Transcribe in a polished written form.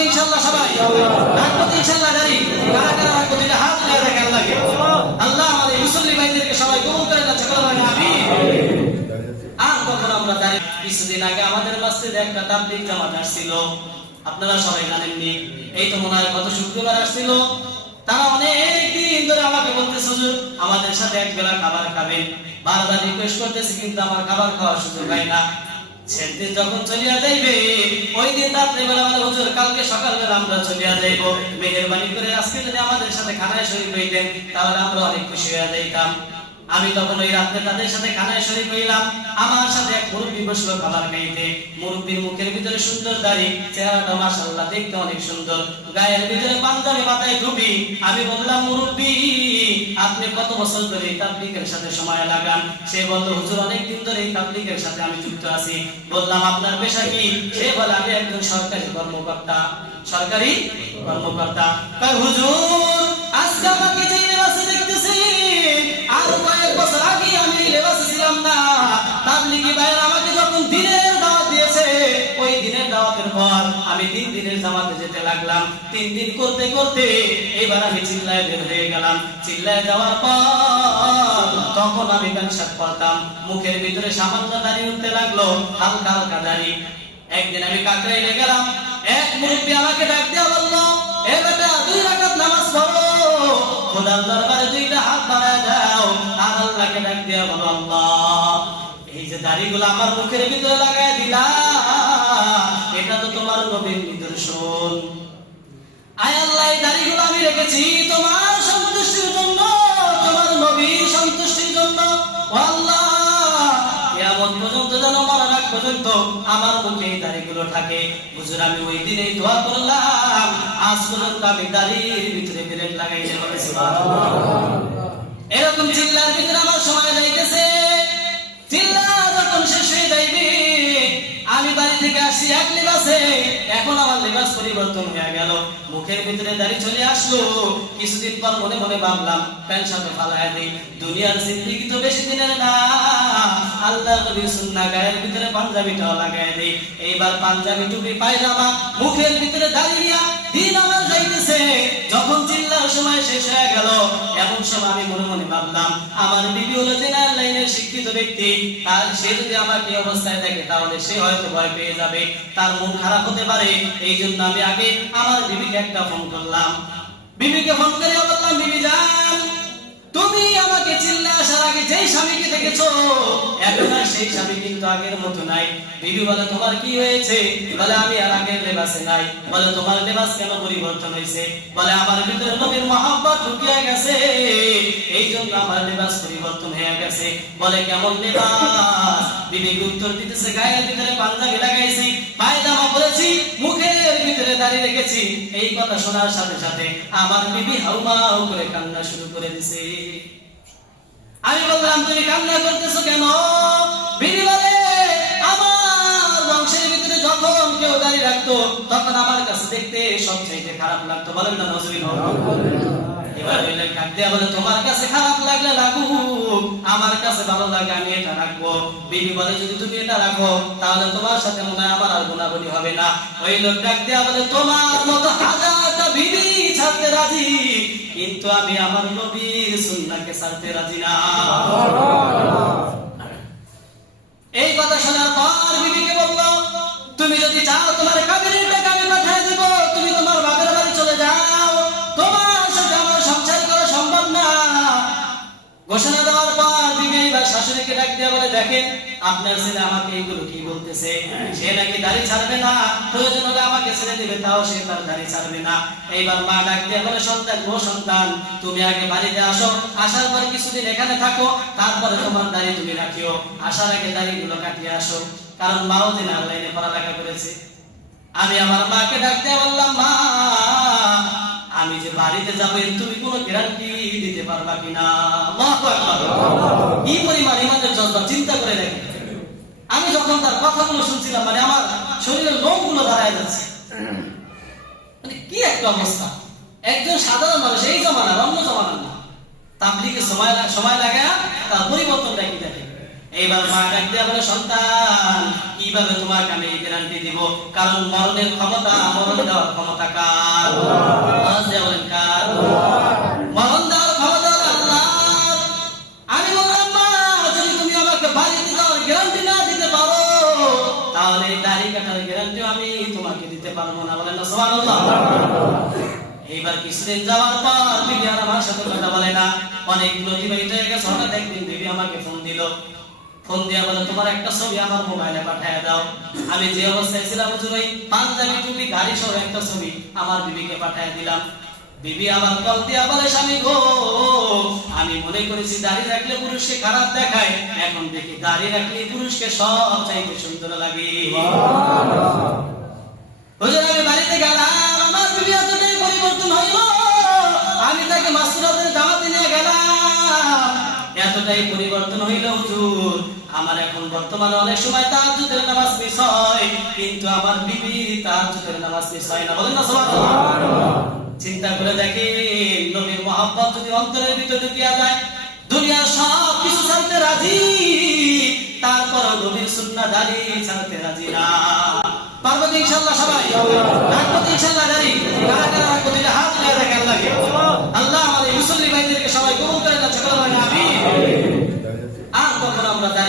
তো ইনশাআল্লাহ সবাই রাখবো তো ইনশাআল্লাহ দাঁড়ি কারা কারা রাখবো দুইটা হাত তুলে দেখেন লাগে আল্লাহ আমাদের মুসল্লি ভাইদেরকে সবাই কবুল করে দাও সকলে বলেন আমিন। আর কখন আমরা দাঁড়ি কিছুদিন আগে আমাদের মসজিদে একটা তাবলীগ জামাত আসছিল, আপনারা সবাই জানেননি, এই তো মনে হয় গত শুক্রবার আসছিল। তারা অনেক দিন ধরে আমাকে বলতেছে হুজুর আমাদের সাথে এক বেলা খাবার খাবেন, বারবার রিকোয়েস্ট করতেছি কিন্তু আমার খাবার খাওয়ার সুযোগ হয় না। সেদিন যখন চলিয়া যাইবে ওই দিন রাত্রে বেলা বলে হুজুর কালকে সকালবেলা আমরা চলিয়া যাইব, মেহেরবানি করে আজকে যদি আমাদের সাথে খানায় শরীক হইতেন তাহলে আমরা অনেক খুশি হয়ে যাইতাম। আমি তখন ওই রাত্রে তাদের সাথে খানায় শরীক হইলাম। আমার সাথে এক মুরব্বী বসলো খাবার খাইতে। মুরব্বীর মুখের ভিতরে সুন্দর দাড়ি, চেহারাটা মাশাআল্লাহ দেখতে অনেক সুন্দর, গায়ের ভিতরে পাঞ্জাবি, মাথায় টুপি। আমি বললাম মুরব্বী আপনি কত বছর ধরে এই তাবলীগের সাথে সময় লাগান? সে বলল হুজুর অনেক দিন ধরে এই তাবলীগের সাথে আমি যুক্ত আছি। বললাম আপনার পেশা কি? সে বলে আমি একজন সরকারি কর্মকর্তা। সরকারি কর্মকর্তা? কয় হুজুর আজকে আমাকে যে লেবাসে দেখতেছি আর কয়েক বছর আগে আমি লেবাসে ছিলাম না। তাবলীগী ভাইরা আমাকে যখন দিনের দাওয়াত দিয়েছে ওই দিনের দাওয়াতের পর আমি 3 দিনের জামাতে যেতে লাগলাম। 3 দিন করতে করতে এবার আমি চিল্লায় বের হয়ে গেলাম। চিল্লায় যাওয়ার পর তখন আমি পেনশন করতাম, মুখের ভিতরে সামান্য দাড়ি উঠতে লাগলো, হালকা হালকা দাড়ি। একদিন আমি কাকরাইলে গেলাম, এক মুরব্বী আমাকে ডাক দিয়ে বলল এ বেটা 2 রাকাত নামাজ পড়ো, খোদার দরবারে 2টা হাত বাড়ায় দাও আর আল্লাহকে ডাক দিয়ে বলো আল্লাহ এই যে দাড়িগুলো আমার মুখের ভিতরে লাগায় দিলা এটা তো তোমার নবীর নিদর্শন। আয় আল্লাহ এই দাড়িগুলো আমি রেখেছি তোমার সন্তুষ্টির জন্য, তোমার নবীর সন্তুষ্টির জন্য। ও আল্লাহ কিয়ামত পর্যন্ত যেন মরার আগ পর্যন্ত আমার মুখে এই দাড়িগুলো থাকে। হুজুর আমি ওই দিনেই দোয়া করলাম, আজ পর্যন্ত আমি দাড়ির ভিতরে ব্লেড লাগাইতে পারি সুবহানাল্লাহ। এরকম চিল্লার ভিতরে আমার সময় যাইতেছে। চিল্লা যখন শেষ হয়ে যাইবে আমি বাড়ি থেকে আসি এক লেবাসে, এখন আমার লেবাস পরিবর্তন হয়ে গেল, মুখের ভিতরে দাড়ি চলে আসলো। কিছুদিন পর মনে মনে ভাবলাম প্যান্ট শার্ট ফালায়া দেই, দুনিয়ার জিন্দেগি তো বেশি দিনের না, আল্লাহর নবীর সুন্নাহ গায়ের ভিতরে পাঞ্জাবিটাও লাগায় দেই। এইবার পাঞ্জাবি টুপি পায়জামা মুখের ভিতরে দাড়ি নিয়া দিন আমার যাইতেছে। যখন চিল্লার সময় শেষ হয়ে গেল এমন সময় আমি মনে মনে ভাবলাম আমার বিবি হলো জেনারেল লাইনের শিক্ষিত ব্যক্তি, তার সে যদি আমাকে এই অবস্থায় দেখে তাহলে সে হয়তো ভয় পেয়ে যাবে, তার মন খারাপ হতে পারে। এই জন্য আমি আগে আমার বিবিকে একটা ফোন করলাম। বিবিকে ফোন করে বললাম বিবি জান তুমি আমাকে চিল্লা আসার আগে যেই স্বামীকে দেখেছো এখন আর সেই স্বামী কিন্তু আগের মতো নাই। বিবি বলে তোমার কি হয়েছে? বলে আমি আর আগের লেবাসে নাই। বলে তোমার লেবাস কেন পরিবর্তন হয়েছে? বলে আমার ভিতরে নবীর মহব্বত ঢুকিয়ে গেছে এই জন্য আমার লেবাস পরিবর্তন হয়ে গেছে। বলে কেমন লেবাস? বিবি উত্তর দিতেছে গায়ের ভিতরে পাঞ্জাবি লাগাইছি, পায়জামা পরেছি, মুখের ভিতরে দাড়ি রেখেছি। এই কথা শোনার সাথে সাথে আমার বিবি হাউমাউ করে কান্না শুরু করে দিছে। আমি বললাম তুমি কান্না করতেছো কেন? বিবি বলে আমার বংশের ভিতরে যখন কেউ দাড়ি রাখতো তখন আমার কাছে দেখতে সবচাইতে খারাপ লাগতো। বলেন না নাউজুবিল্লাহ। এবার বলে কাক দিয়া বলে তোমার কাছে খারাপ লাগলে লাগুক, আমার কাছে ভালো লাগে আমি এটা রাখবো। বিবি বলে যদি তুমি এটা রাখো তাহলে তোমার সাথে মনে হয় আমার আর গুনাহগারি হবে না। ওই লোক ডাক দিয়া বলে তোমার মতো হাজারটা বিবি ছাড়তে রাজি কিন্তু আমি আমার নবীর সুন্নাহকে ছাড়তে রাজি না। এই কথা শোনার পর বিবিকে বলল তুমি যদি চাও তোমার কাবিনের টাকা আমি পাঠিয়ে দেব, তুমি তোমার বাপের বাড়ি চলে যাও, তোমার সাথে আমার সংসার করা সম্ভব না। ঘোষণা দেওয়ার পর বিবি এবার শাশুড়িকে ডাক দিয়ে বলে দেখেন আপনার ছেলে আমাকে এইগুলো কি বলতেছে, সে নাকি দাড়ি ছাড়বে না, প্রয়োজন হলে আমাকে ছেড়ে দিবে তাও সে তার দাড়ি ছাড়বে না। এইবার মা ডাক দিয়ে বলে সন্তান ও সন্তান তুমি আগে বাড়িতে আসো, আসার পর কিছুদিন এখানে থাকো, তারপরে তোমার দাড়ি তুমি রাখিও, আসার আগে দাড়িগুলো কাটিয়ে আসো। কারণ মাও জেনারেল লাইনে পড়ালেখা করেছে। আমি আমার মাকে ডাক দিয়ে বললাম মা আমি যে বাড়িতে যাবো তুমি কোনো গ্যারান্টি দিতে পারবা কিনা? আল্লাহু আকবার। কি পরিমাণ ইমানের জজ্বা চিন্তা করে দেখেন। আমি যখন তার কথাগুলো শুনছিলাম মানে আমার শরীরের লোমগুলো দাঁড়ায় যাচ্ছে। মানে কি একটা অবস্থা, একজন সাধারণ মানুষ এই জমানার অন্য জমানার না, তাবলীগে সময় লাগে তার পরিবর্তনটা কি দেখে। এইবার মা ডাক দিয়া বলে, সন্তান কিভাবে তোমাকে আমি গ্যারান্টি দিব? কারণ মরণের ক্ষমতা, মরণ দেওয়ার ক্ষমতা কার? আওয়াজ দিয়ে বলেন কার? মরণ দেওয়ার ক্ষমতা আল্লাহ। আমি বললাম, মা যদি তুমি আমাকে বাড়িতে যাওয়ার গ্যারান্টি না দিতে পারো, তাহলে এই দাড়ি কাটার গ্যারান্টি আমি তোমাকে দিতে পারবো না। বলেন না সুবহানাল্লাহ। এইবার কিছুদিন যাওয়ার পর বিবি আর আমার সাথে কথা বলে না, অনেকগুলো অতিবাহিত হয়ে গেছে। হঠাৎ একদিন বিবি আমাকে ফোন দিল, ফোন দিয়া বলে, তোমার একটা ছবি আমার মোবাইলে পাঠিয়ে দাও। আমি যে অবস্থায় ছিলাম হুজুর, ওই পাঞ্জাবি টুপি গাড়ি সহ একটা ছবি আমার বিবিকে পাঠিয়ে দিলাম। বিবি আবার কল দিয়া বলে, স্বামী গো, আমি মনে করেছি দাড়ি রাখলে পুরুষকে খারাপ দেখায়, এখন দেখি দাড়ি রাখলে পুরুষকে সব চাইতে সুন্দর লাগে। হুজুর আমি বাড়িতে গেলাম, আমার বিবি এতটাই পরিবর্তন হইল, আমি তাকে মাসুরাতের দাওয়াতে নিয়ে গেলাম, এতটাই পরিবর্তন হইল হুজুর, আমার এখন বর্তমানে অনেক সময় তাহাজ্জুদের নামাজ মিস হয়, কিন্তু আমার বিবি তাহাজ্জুদের নামাজ মিস হয় না। বলেন না সুবহানাল্লাহ। চিন্তা করে দেখেন, নবীর মহব্বত যদি অন্তরের ভিতরে ঢুকিয়া যায়, দুনিয়ার সব কিছু ছাড়তে রাজি, তারপরও নবীর সুন্নাহ দাড়ি ছাড়তে রাজি না। পারবো তো ইনশাআল্লাহ সবাই? রাখবো তো ইনশাআল্লাহ দাড়ি? কারা কারা রাখবো? দুইটা হাত তুলে দেখেন লাগে। আল্লাহ আমাদের মুসল্লি ভাইদেরকে সবাই কবুল করে না, সকলে বলেন আমিন। আর কখনো আমরা দাড়ি